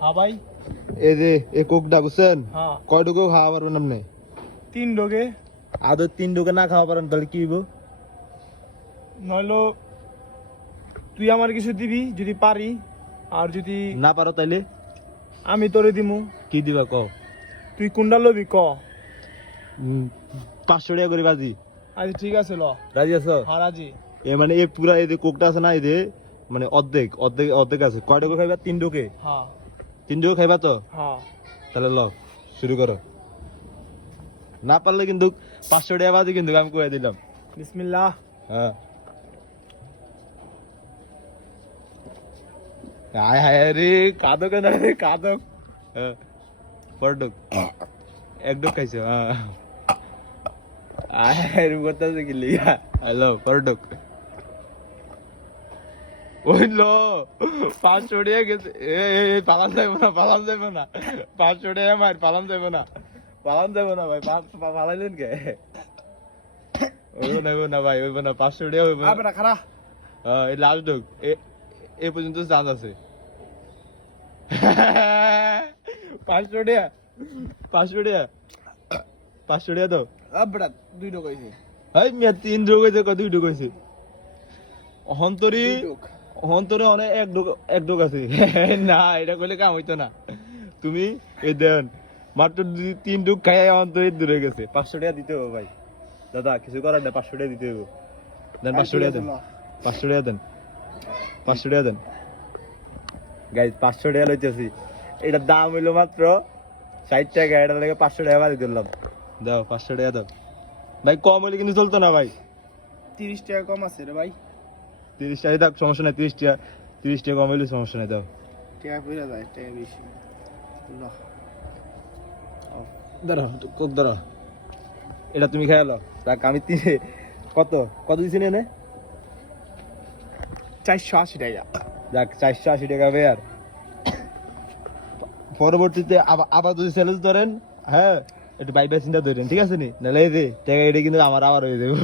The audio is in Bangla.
হ্যাঁ ভাই। এই যে এই কোকটা বুঝছেন হ্যাঁ কয় ডোকে খাওয়া পারবেন আপনি 3 ডোগে, আদৌ 3 ডোকে না খাওয়া পারেন তাহলে কি হইব নইলো তুই আমার কিছু দিবি যদি পারি, আর যদি না পারো তাইলে আমি তোরে দিমু। কি দিবা কও তুই কোনটা লবি ক। 500 টাকা করে বাজি আচ্ছা ঠিক আছে ল। রাজি আছো হারাজি। এ মানে এই পুরা এই যে কোকটা আছে না এই যে মানে অর্ধেক অর্ধেক অর্ধেক আছে কয় ডোকে খাইবা 3 ডোকে হ্যাঁ 3 ডোকে খাইবা তো হ্যাঁ তাহলে ল শুরু করো না পারলে কিন্তু 500 টাকা বাজি কিন্তু আমি কয়ে দিলাম বিসমিল্লাহ। হ্যাঁ হায় হায় রে কাদো কেন রে কাদো হ্যাঁ পরডুক এক ডুক খাইছো হ্যাঁ আয় রে বলতেছে কি লিয়া হ্যালো পরডুক ওই লো 500 টাকা গেছে এ পালান যাইবো না 500 টাকা মার পালান যাইবো না ভাই পালাইলেন কে ওই নেবো না ভাই ওইবো না 500 টাকা হইবো আবে না খারা। হ্যাঁ এই লাস্ট ডুক এ পর্যন্ত চান্স আছে 500 টাকা 500 টাকা তো আবে না 2 ডো কইছে। এই মিয়া 3 ডুক হইছে কত ডুক হইছে অহন্তরি অহন্তরে অনেক এক ডুক আছে না এটা কইলে কাম হইতো না তুমি এই দেন মাত্র 3 ডুক খাই অন্তরে দূরে গেছে 500 টাকা দিতে হবে ভাই দাদা কিছু করার না 500 টাকা দিতে হবে দেন 500 টাকা দেন 500 টাকা দেন 500 টাকা দেন গাইস 500 টাকা লইতেছি এটার দাম হইলো মাত্র 60 টাকা এটা লাগে 500 টাকা বাড়ি দিলাম দাও 500 টাকা দাও ভাই কম হইলে কিন্তু চলতো না ভাই 30 টাকা কম আছে রে ভাই। 30 টাকা দাও সমস্যা নাই 30 টাকা কম হইলে সমস্যা নাই দাও টাকা পয়সা যায় টাকা বেশি ল। দাঁড়াও কোক দাঁড়াও এটা তুমি খাইলো দেখ আমি কত কত দিছি নে 480 টাকা। দেখ 480 টাকা হবে আর পরবর্তীতে আবার যদি চ্যালেঞ্জ ধরেন হ্যাঁ একটু বাই বাই চিন্তা ধরেন ঠিক আছে নি নাহলে এই যে টাকা এটা কিন্তু আমার আবার হয়ে যাবে